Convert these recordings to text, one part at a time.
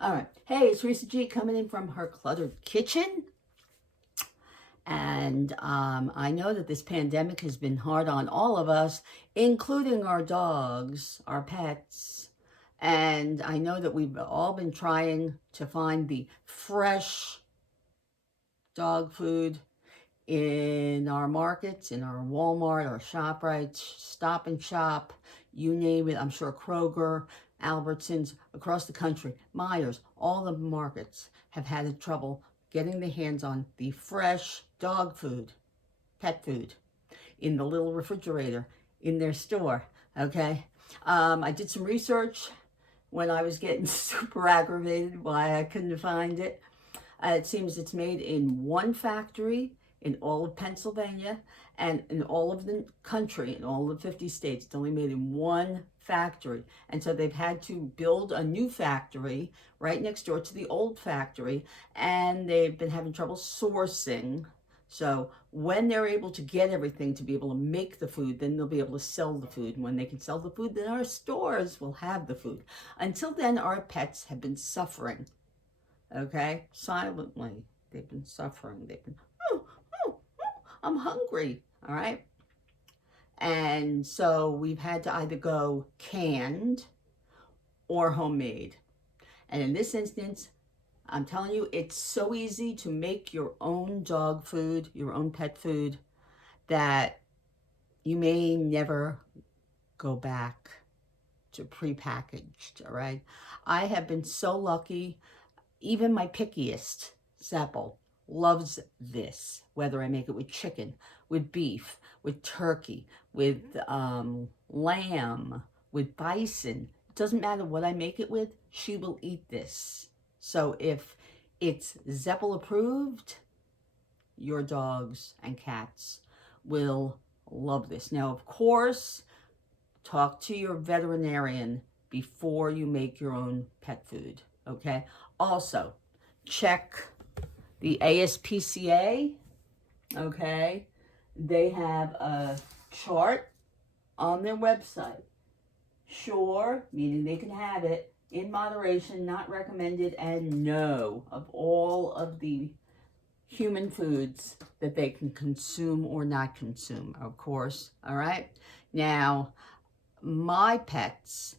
All right. Hey, it's Risa G coming in from her cluttered kitchen. And I know that this pandemic has been hard on all of us, including our dogs, our pets. And I know that we've all been trying to find the fresh dog food in our markets, in our Walmart, our ShopRite, Stop and Shop, you name it. I'm sure Kroger, Albertsons, across the country, Myers, all the markets have had trouble getting their hands on the fresh dog food, pet food, in the little refrigerator in their store, okay? I did some research when I was getting super aggravated why I couldn't find it. It seems it's made in one factory in all of Pennsylvania and in all of the country, in all of 50 states. It's only made in one factory. And so they've had to build a new factory right next door to the old factory, and they've been having trouble sourcing. So when they're able to get everything to be able to make the food, then they'll be able to sell the food. And when they can sell the food, then our stores will have the food. Until then, our pets have been suffering. Okay, silently, they've been suffering. They've been, oh, oh, oh, I'm hungry. All right. And so we've had to either go canned or homemade. And in this instance, I'm telling you, it's so easy to make your own dog food, your own pet food, that you may never go back to prepackaged. All right. I have been so lucky. Even my pickiest Zeppel loves this, whether I make it with chicken, with beef, with turkey, with lamb, with bison. It doesn't matter what I make it with, she will eat this. So if it's Zeppel approved, your dogs and cats will love this. Now, of course, talk to your veterinarian before you make your own pet food, okay? Also, check the ASPCA, okay? They have a chart on their website. Sure, meaning they can have it. In moderation, not recommended, and no of all of the human foods that they can consume or not consume, of course, all right? Now, my pets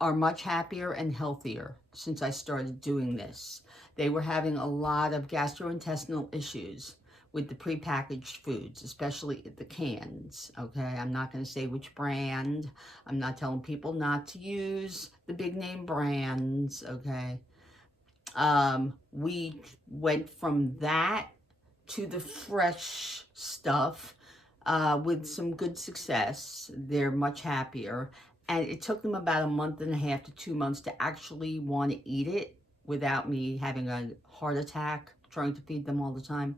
are much happier and healthier since I started doing this. They were having a lot of gastrointestinal issues with the prepackaged foods, especially the cans, okay? I'm not going to say which brand. I'm not telling people not to use the big name brands, okay? We went from that to the fresh stuff with some good success. They're much happier. And it took them about a month and a half to 2 months to actually want to eat it without me having a heart attack trying to feed them all the time.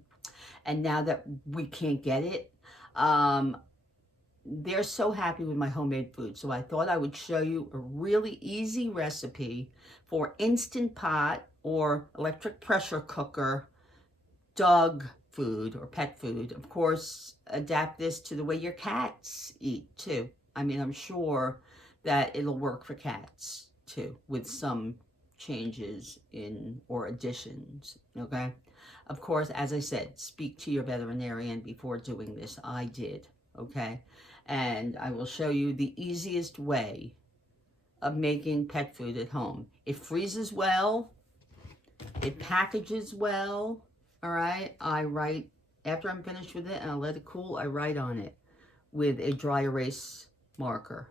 And now that we can't get it, they're so happy with my homemade food. So I thought I would show you a really easy recipe for Instant Pot or electric pressure cooker dog food or pet food. Of course, adapt this to the way your cats eat too. I mean, I'm sure that it'll work for cats too, with some changes in or additions, okay? Of course, as I said, speak to your veterinarian before doing this. I did, okay? And I will show you the easiest way of making pet food at home. It freezes well, it packages well, all right? I write, after I'm finished with it and I let it cool, I write on it with a dry erase marker,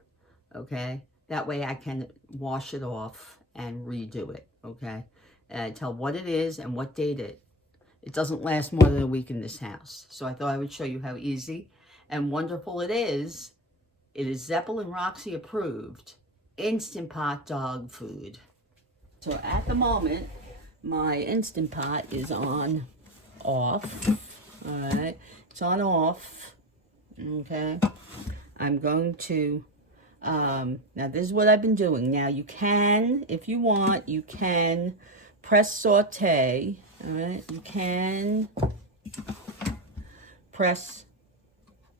okay? That way I can wash it off and redo it, okay? And tell what it is and what date it doesn't last more than a week in this house. So I thought I would show you how easy and wonderful it is. It is Zeppel and Roxy approved Instant Pot dog food. So at the moment, my Instant Pot is on off, all right? It's on off, okay? I'm going to, now this is what I've been doing. Now you can, if you want, you can press saute, all right? You can press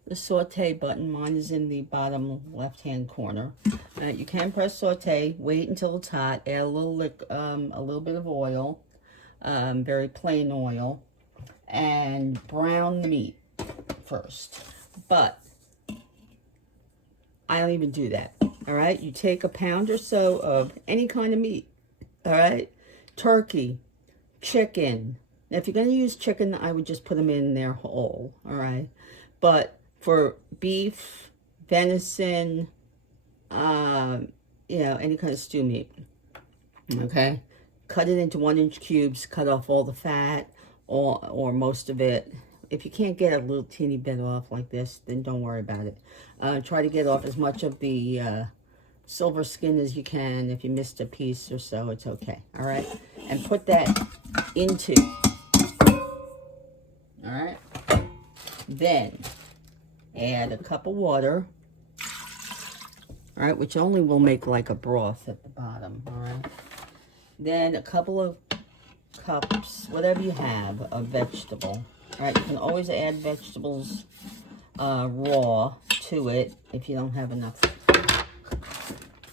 the saute button. Mine is in the bottom left-hand corner. You can press saute, wait until it's hot, add a little bit of oil, very plain oil, and brown the meat first. But I don't even do that. All right, you take a pound or so of any kind of meat. All right, turkey, chicken. Now, if you're going to use chicken, I would just put them in there whole. All right, but for beef, venison, any kind of stew meat. Okay, cut it into 1-inch cubes. Cut off all the fat or most of it. If you can't get a little teeny bit off like this, then don't worry about it. Try to get off as much of the silver skin as you can. If you missed a piece or so, it's okay. All right, and put that into. All right, then add a cup of water. All right, which only will make like a broth at the bottom. All right, then a couple of cups, whatever you have, of vegetable. All right, you can always add vegetables raw to it if you don't have enough.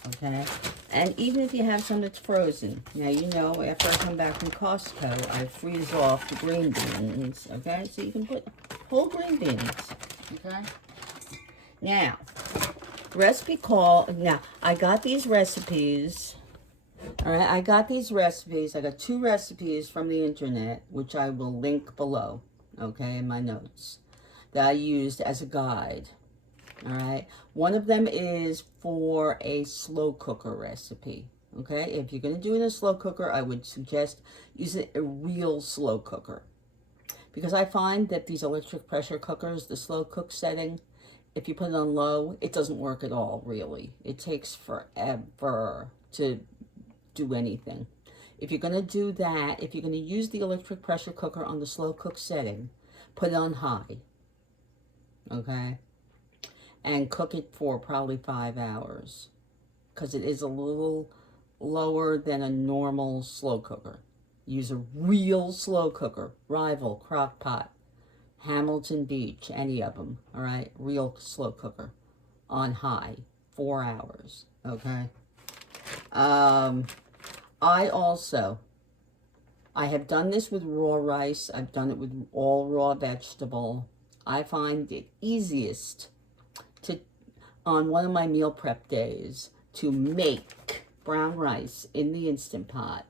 Okay, and even if you have some that's frozen. Now, you know, after I come back from Costco, I freeze off the green beans. Okay, so you can put whole green beans. Okay, now now I got these recipes. All right, I got these recipes. I got 2 recipes from the internet, which I will link below, okay, in my notes, that I used as a guide. All right, one of them is for a slow cooker recipe. Okay, if you're going to do it in a slow cooker, I would suggest using a real slow cooker, because I find that these electric pressure cookers, the slow cook setting, if you put it on low, it doesn't work at all, really. It takes forever to do anything. If you're going to do that, if you're going to use the electric pressure cooker on the slow cook setting, put it on high. Okay, and cook it for probably 5 hours, because it is a little lower than a normal slow cooker. Use a real slow cooker, Rival, Crock Pot, Hamilton Beach, any of them. All right, real slow cooker on high, 4 hours. Okay. I have done this with raw rice. I've done it with all raw vegetable. I find it easiest on one of my meal prep days, to make brown rice in the Instant Pot.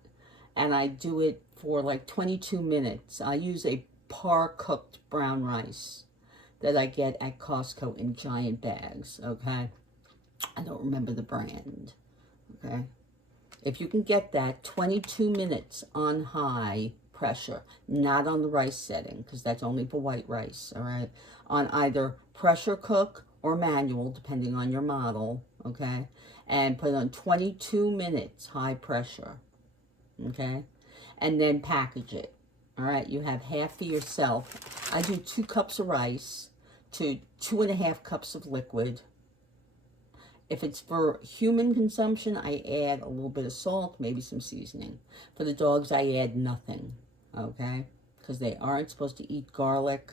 And I do it for like 22 minutes. I use a par-cooked brown rice that I get at Costco in giant bags, okay? I don't remember the brand, okay? If you can get that, 22 minutes on high pressure, not on the rice setting, because that's only for white rice, all right? On either pressure cook or manual, depending on your model, okay? And put it on 22 minutes high pressure, okay? And then package it, all right? You have half for yourself. I do 2 cups of rice to 2.5 cups of liquid. If it's for human consumption, I add a little bit of salt, maybe some seasoning. For the dogs, I add nothing, okay? Because they aren't supposed to eat garlic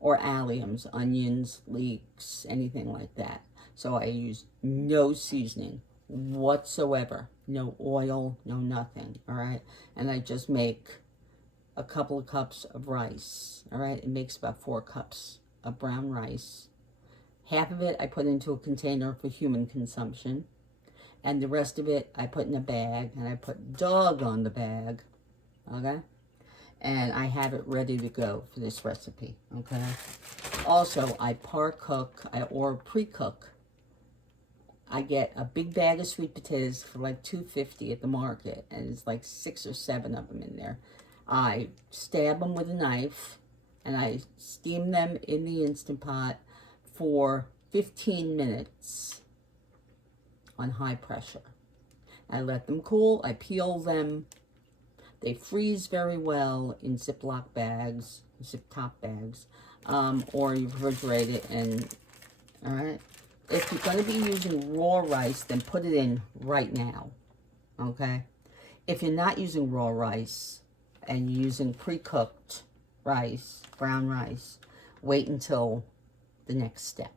or alliums, onions, leeks, anything like that. So I use no seasoning whatsoever. No oil, no nothing, all right? And I just make a couple of cups of rice, all right? It makes about 4 cups of brown rice. Half of it I put into a container for human consumption, and the rest of it I put in a bag, and I put dog on the bag, okay? And I have it ready to go for this recipe, okay? Also, I par-cook or pre-cook. I get a big bag of sweet potatoes for like $2.50 at the market, and it's like 6 or 7 of them in there. I stab them with a knife, and I steam them in the Instant Pot for 15 minutes on high pressure. I let them cool. I peel them. They freeze very well in Ziploc bags, zip-top bags, or you refrigerate it. And all right, if you're going to be using raw rice, then put it in right now, okay? If you're not using raw rice and you're using pre-cooked rice, brown rice, wait until the next step.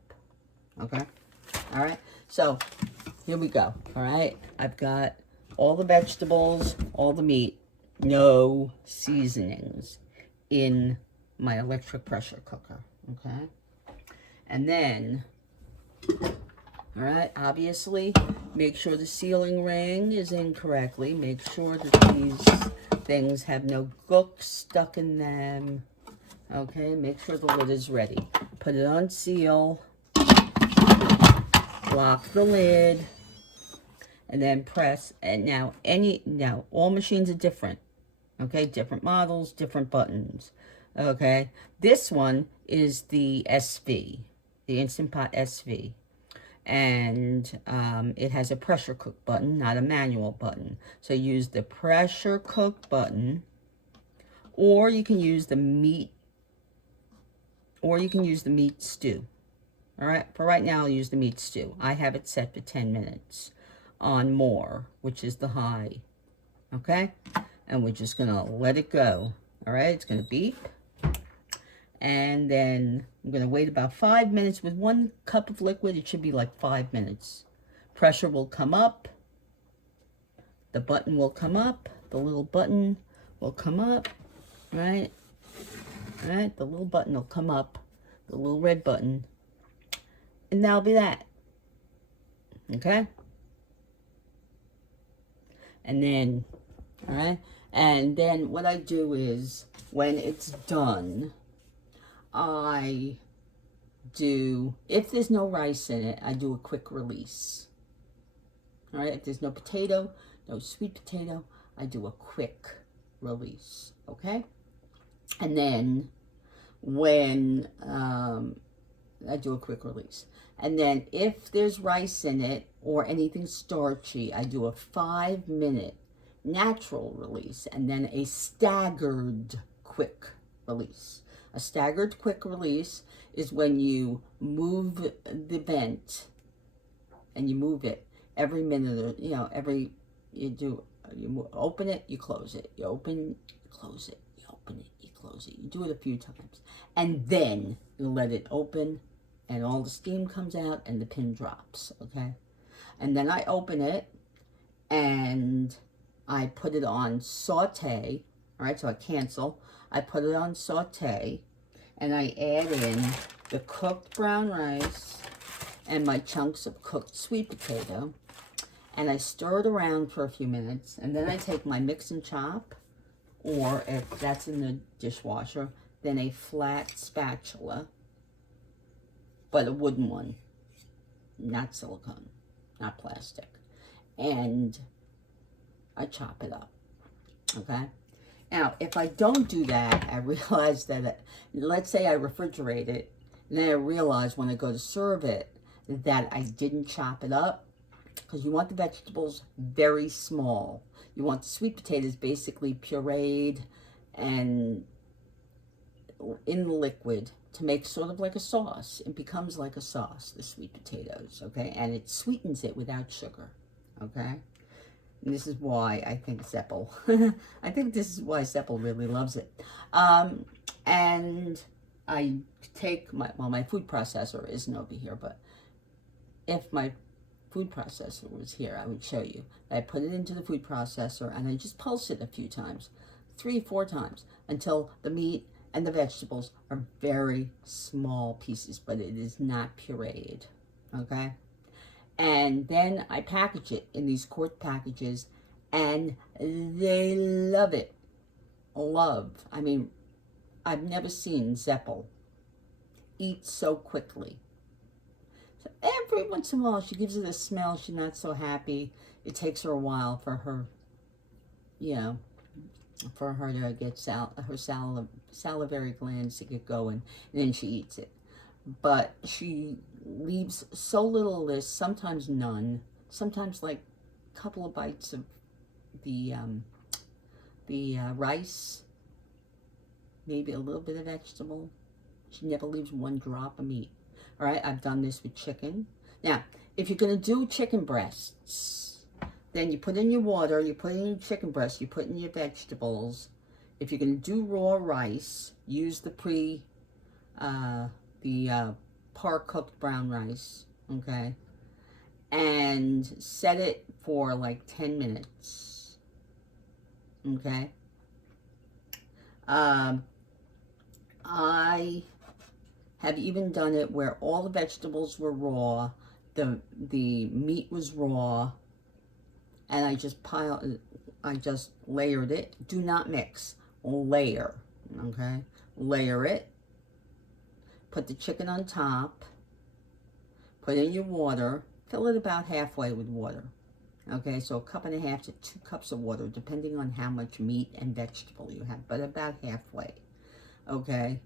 Okay? All right? So, here we go. All right? I've got all the vegetables, all the meat, no seasonings in my electric pressure cooker. Okay? And then, all right, obviously, make sure the sealing ring is in correctly. Make sure that these things have no gooks stuck in them. Okay, make sure the lid is ready. Put it on seal. Lock the lid. And then press. And now, all machines are different. Okay, different models, different buttons. Okay, this one is the SV, the Instant Pot SV. And it has a pressure cook button, not a manual button. So use the pressure cook button, or you can use the meat, stew. All right, for right now, I'll use the meat stew. I have it set for 10 minutes on more, which is the high. Okay, and we're just gonna let it go. All right, it's gonna beep. And then I'm going to wait about 5 minutes. With 1 cup of liquid, it should be like 5 minutes. Pressure will come up. The button will come up. The little button will come up. Right? Right? The little button will come up. The little red button. And that'll be that. Okay? And then, all right? And then what I do is, when it's done, I do, if there's no rice in it, I do a quick release. All right, if there's no potato, no sweet potato, I do a quick release, okay? And then when I do a quick release. And then if there's rice in it or anything starchy, I do a 5-minute natural release and then a staggered quick release. A staggered quick release is when you move the vent and you move it every minute, you open it, you close it, you open, you close it, you open it, you close it. You do it a few times. And then you let it open and all the steam comes out and the pin drops, okay? And then I open it and I put it on saute, all right, so I cancel. I put it on saute, and I add in the cooked brown rice and my chunks of cooked sweet potato, and I stir it around for a few minutes, and then I take my mix and chop, or if that's in the dishwasher, then a flat spatula, but a wooden one, not silicone, not plastic, and I chop it up, okay? Now, if I don't do that, I realize that, let's say I refrigerate it, and then I realize when I go to serve it that I didn't chop it up, because you want the vegetables very small. You want the sweet potatoes basically pureed and in the liquid to make sort of like a sauce. It becomes like a sauce, the sweet potatoes, okay? And it sweetens it without sugar, okay? And this is why I think Zeppel, I think this is why Zeppel really loves it. And I take my food processor isn't over here, but if my food processor was here, I would show you. I put it into the food processor and I just pulse it a few times, 3-4 times, until the meat and the vegetables are very small pieces, but it is not pureed, okay? And then I package it in these quart packages, and they love it. I mean, I've never seen Zeppel eat so quickly. So every once in a while, she gives it a smell. She's not so happy. It takes her a while for her, for her to get her salivary glands to get going, and then she eats it. But she leaves so little of this, sometimes none, sometimes like a couple of bites of the rice, maybe a little bit of vegetable. She never leaves 1 drop of meat. All right, I've done this with chicken. Now, if you're going to do chicken breasts, then you put in your water, you put in your chicken breast, you put in your vegetables. If you're going to do raw rice, use the par-cooked brown rice, okay? And set it for like 10 minutes, okay? I have even done it where all the vegetables were raw, the meat was raw, and I just layered it. Do not mix, layer, okay? Layer it, put the chicken on top, put in your water, fill it about halfway with water, okay? So 1.5 cups to 2 cups of water, depending on how much meat and vegetable you have, but about halfway, okay?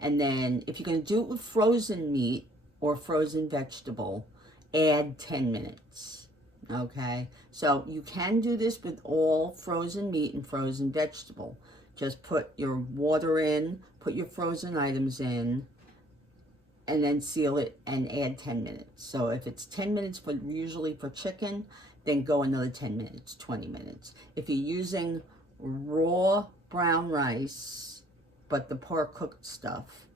And then if you're going to do it with frozen meat or frozen vegetable, add 10 minutes, okay? So you can do this with all frozen meat and frozen vegetable. Just put your water in, put your frozen items in, and then seal it and add 10 minutes. So if it's 10 minutes for usually for chicken, then go another 10 minutes, 20 minutes. If you're using raw brown rice, but the par-cooked stuff,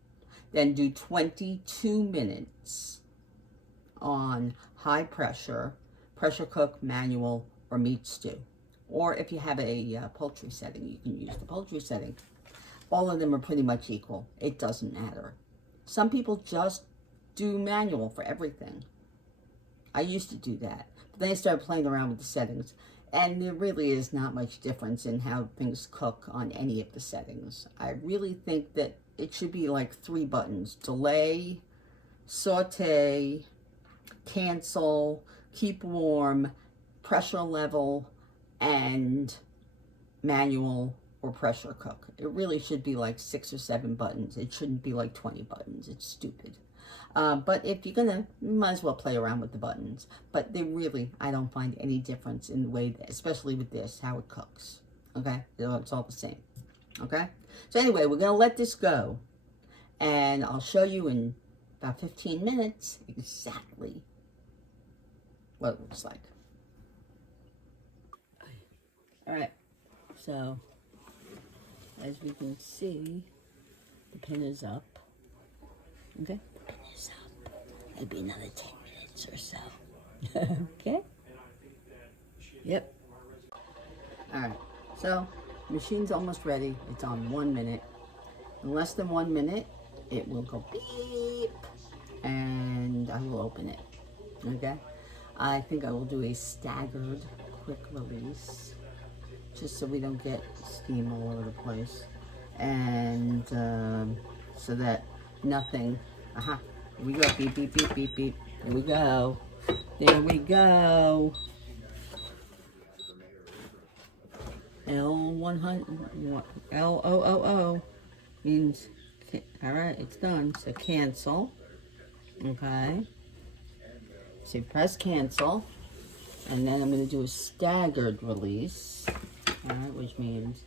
then do 22 minutes on high pressure, pressure cook, manual, or meat stew. Or if you have a poultry setting, you can use the poultry setting. All of them are pretty much equal. It doesn't matter. Some people just do manual for everything. I used to do that. But then I started playing around with the settings. And there really is not much difference in how things cook on any of the settings. I really think that it should be like 3 buttons. Delay, saute, cancel, keep warm, pressure level, and manual or pressure cook. It really should be like 6 or 7 buttons. It shouldn't be like 20 buttons. It's stupid. But if you're gonna, you might as well play around with the buttons. But they really, I don't find any difference in the way, especially with this, how it cooks. Okay, so it's all the same. Okay, so anyway, we're gonna let this go, and I'll show you in about 15 minutes exactly what it looks like. All right, so as we can see, the pin is up. Okay, the pin is up. It'll be another 10 minutes or so. Okay. Yep. All right. So machine's almost ready. It's on 1 minute. In less than 1 minute, it will go beep, and I will open it. Okay. I think I will do a staggered quick release, just so we don't get steam all over the place, and so that nothing. Aha! Here we go. Beep beep beep beep beep. Here we go. There we go. L100 L000 means, all right, it's done. So cancel. Okay. So you press cancel, and then I'm going to do a staggered release. All right, which means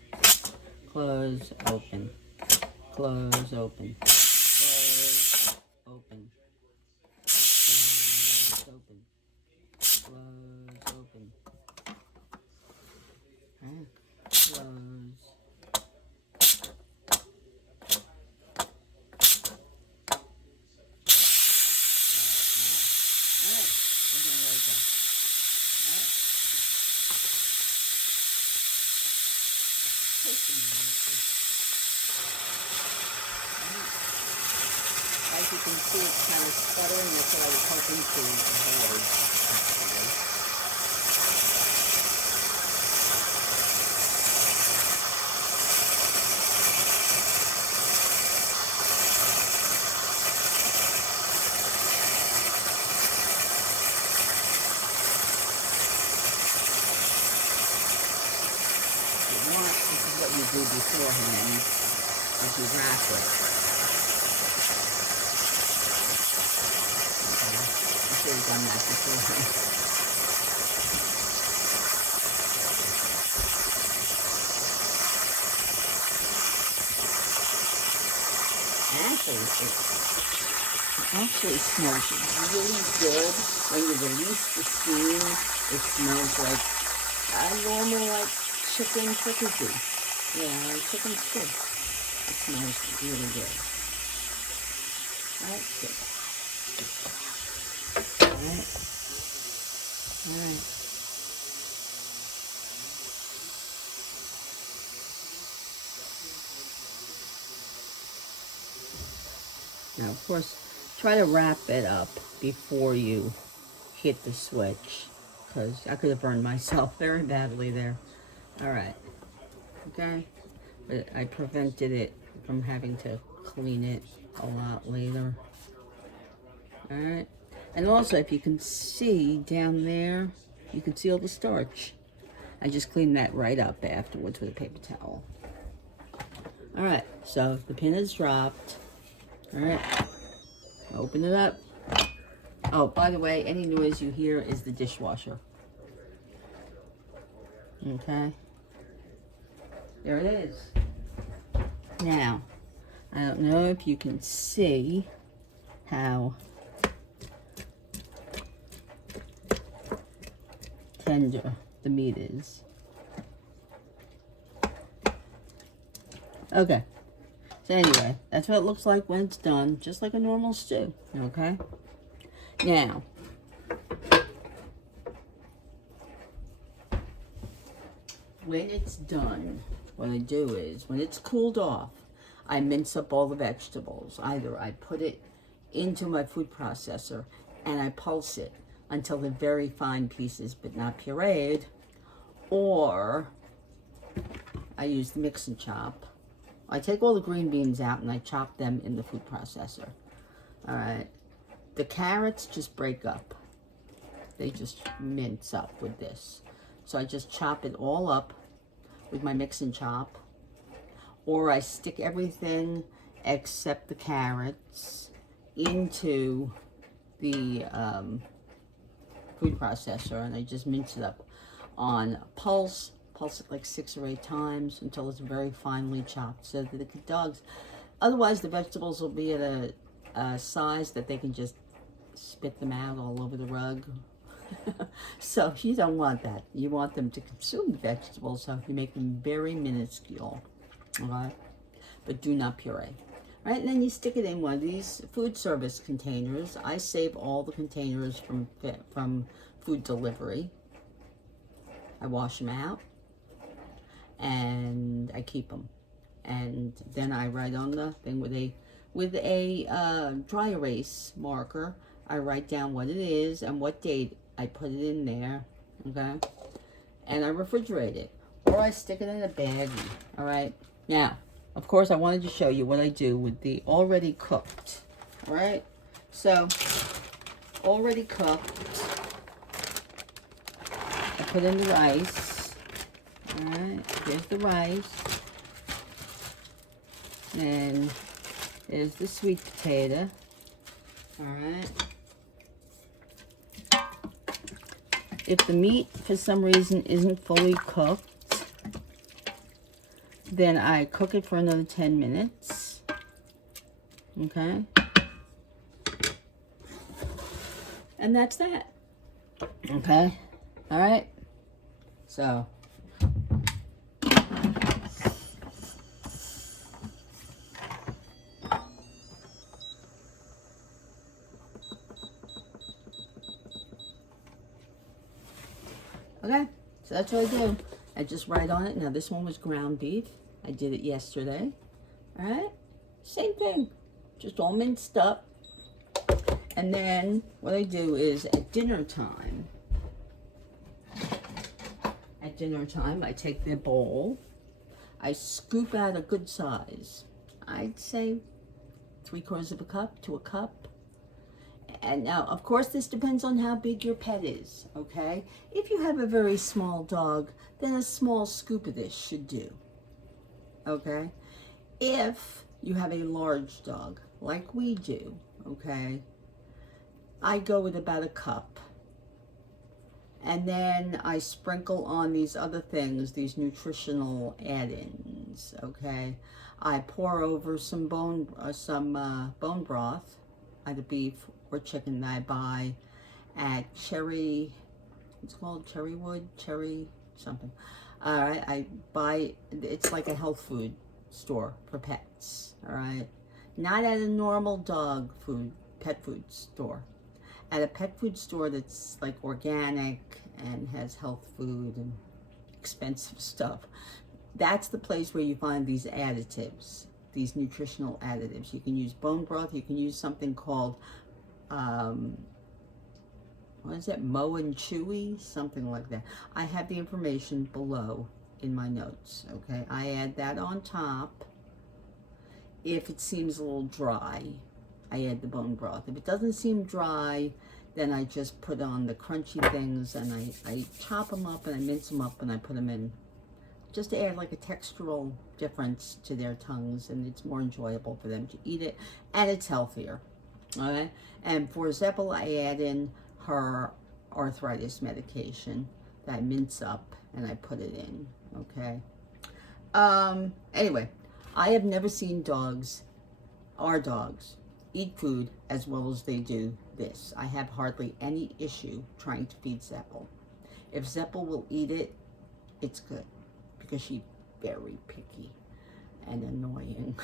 close, open, close, open, close, open, close, open, close, open. All right, close. As you can see, it's kind of sputtering. That's what I was hoping to avoid. This is what you do beforehand, is you wrap it. You've done that before. Actually smells really good when you release the steam. It smells like a normal, like chicken fricassee. Yeah, like chicken stew. It smells really good. That's good. All right. All right. Now, of course, try to wrap it up before you hit the switch, because I could have burned myself very badly there. All right. Okay. But I prevented it from having to clean it a lot later. All right. And also, if you can see down there, you can see all the starch. I just cleaned that right up afterwards with a paper towel. All right, so the pin is dropped. All right, open it up. Oh, by the way, any noise you hear is the dishwasher. Okay, there it is. Now, I don't know if you can see how tender the meat is. Okay, so anyway, that's what it looks like when it's done, just like a normal stew. Okay, now when it's done, what I do is, when it's cooled off, I mince up all the vegetables. Either I put it into my food processor and I pulse it until they're very fine pieces but not pureed, or I use the mix and chop. I take all the green beans out and I chop them in the food processor. All right. The carrots just break up. They just mince up with this. So I just chop it all up with my mix and chop. Or I stick everything except the carrots into the food processor, and I just mince it up on pulse it like 6 or 8 times until it's very finely chopped, so that the dogs, otherwise the vegetables will be at a size that they can just spit them out all over the rug. So you don't want that. You want them to consume the vegetables, so you make them very minuscule. Okay, but do not puree. All right, and then you stick it in one of these food service containers. I save all the containers from food delivery. I wash them out and I keep them. And then I write on the thing with a dry erase marker. I write down what it is and what date I put it in there. Okay, and I refrigerate it, or I stick it in a baggie. All right. Now, of course, I wanted to show you what I do with the already cooked. All right, so already cooked, I put in the rice. All right, here's the rice. And there's the sweet potato. All right. If the meat, for some reason, isn't fully cooked, then I cook it for another 10 minutes. Okay. And that's that. Okay. All right. So. Okay. So that's what I do. I just write on it. Now this one was ground beef. I did it yesterday. All right. Same thing. Just all minced up. And then what I do is at dinner time, I take the bowl, I scoop out a good size, I'd say 3/4 of a cup to a cup. And now, of course, this depends on how big your pet is, okay? If you have a very small dog, then a small scoop of this should do, okay? If you have a large dog, like we do, okay, I go with about a cup. And then I sprinkle on these other things, these nutritional add-ins, okay? I pour over some bone broth, either beef or chicken, that I buy at it's called Cherry something. All right, I buy, it's like a health food store for pets, all right? Not at a normal dog food, pet food store. At a pet food store that's like organic and has health food and expensive stuff. That's the place where you find these additives, these nutritional additives. You can use bone broth. You can use something called, what is it, Mo&Chewy? Something like that. I have the information below in my notes, okay? I add that on top. If it seems a little dry, I add the bone broth. If it doesn't seem dry, then I just put on the crunchy things and I chop them up and I mince them up and I put them in, just to add like a textural difference to their tongues, and it's more enjoyable for them to eat it, and it's healthier. All right. And for Zeppel, I add in her arthritis medication that I mince up and I put it in. Okay. Anyway, I have never seen our dogs, eat food as well as they do this. I have hardly any issue trying to feed Zeppel. If Zeppel will eat it, it's good, because she's very picky and annoying.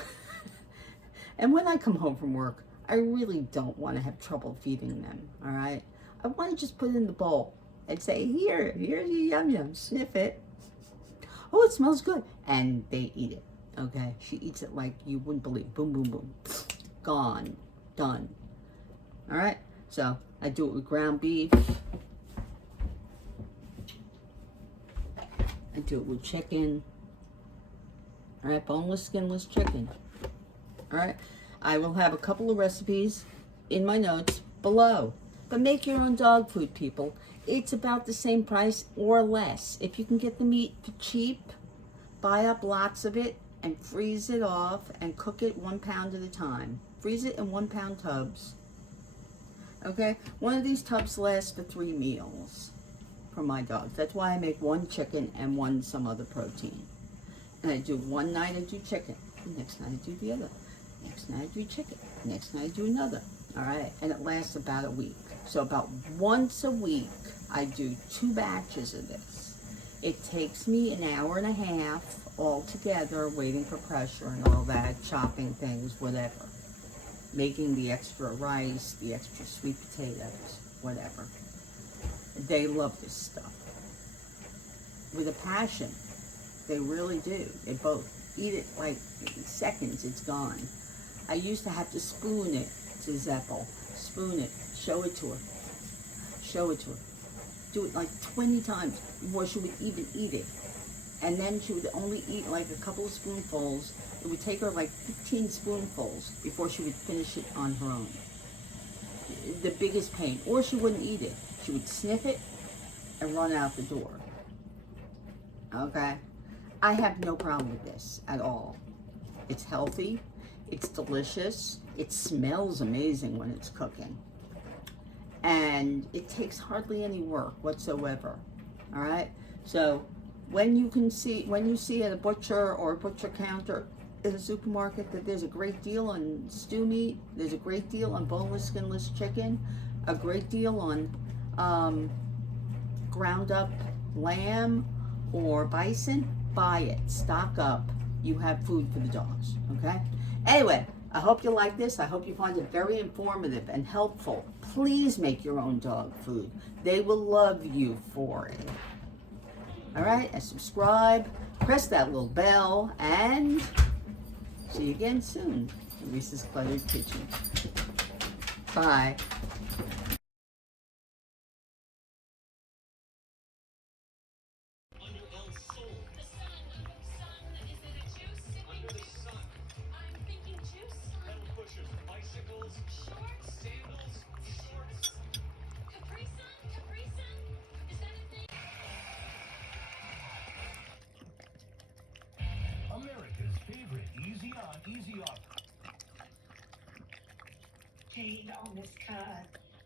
And when I come home from work, I really don't want to have trouble feeding them, all right? I want to just put it in the bowl and say, here's your yum yum, sniff it. Oh, it smells good. And they eat it, okay? She eats it like you wouldn't believe. Boom, boom, boom. Gone. Done. All right? So I do it with ground beef. I do it with chicken. All right, boneless, skinless chicken. All right, I will have a couple of recipes in my notes below. But make your own dog food, people. It's about the same price or less. If you can get the meat for cheap, buy up lots of it and freeze it off and cook it 1 pound at a time. Freeze it in 1 pound tubs. Okay, one of these tubs lasts for 3 meals for my dogs. That's why I make 1 chicken and 1 some other protein. And I do one night I do chicken, next night I do the other, next night I do chicken, next night I do another. All right, and it lasts about a week. So about once a week I do 2 batches of this. It takes me an hour and a half all together, waiting for pressure and all that, chopping things, whatever, making the extra rice, the extra sweet potatoes, whatever. They love this stuff with a passion. They really do. They both eat it like in seconds, it's gone. I used to have to spoon it to Zeppel. Spoon it, show it to her. Show it to her. Do it like 20 times before she would even eat it. And then she would only eat like a couple of spoonfuls. It would take her like 15 spoonfuls before she would finish it on her own. The biggest pain. Or she wouldn't eat it. She would sniff it and run out the door. Okay? I have no problem with this at all. It's healthy. It's delicious. It smells amazing when it's cooking. And it takes hardly any work whatsoever. All right? So when you see at a butcher or a butcher counter in a supermarket that there's a great deal on stew meat, there's a great deal on boneless, skinless chicken, a great deal on ground up lamb or bison, buy it, stock up. You have food for the dogs, okay? Anyway, I hope you like this. I hope you find it very informative and helpful. Please make your own dog food. They will love you for it. All right, and subscribe, press that little bell, and see you again soon in Lisa's Cluttered Kitchen. Bye. America's favorite easy on, easy off. Jade on this card.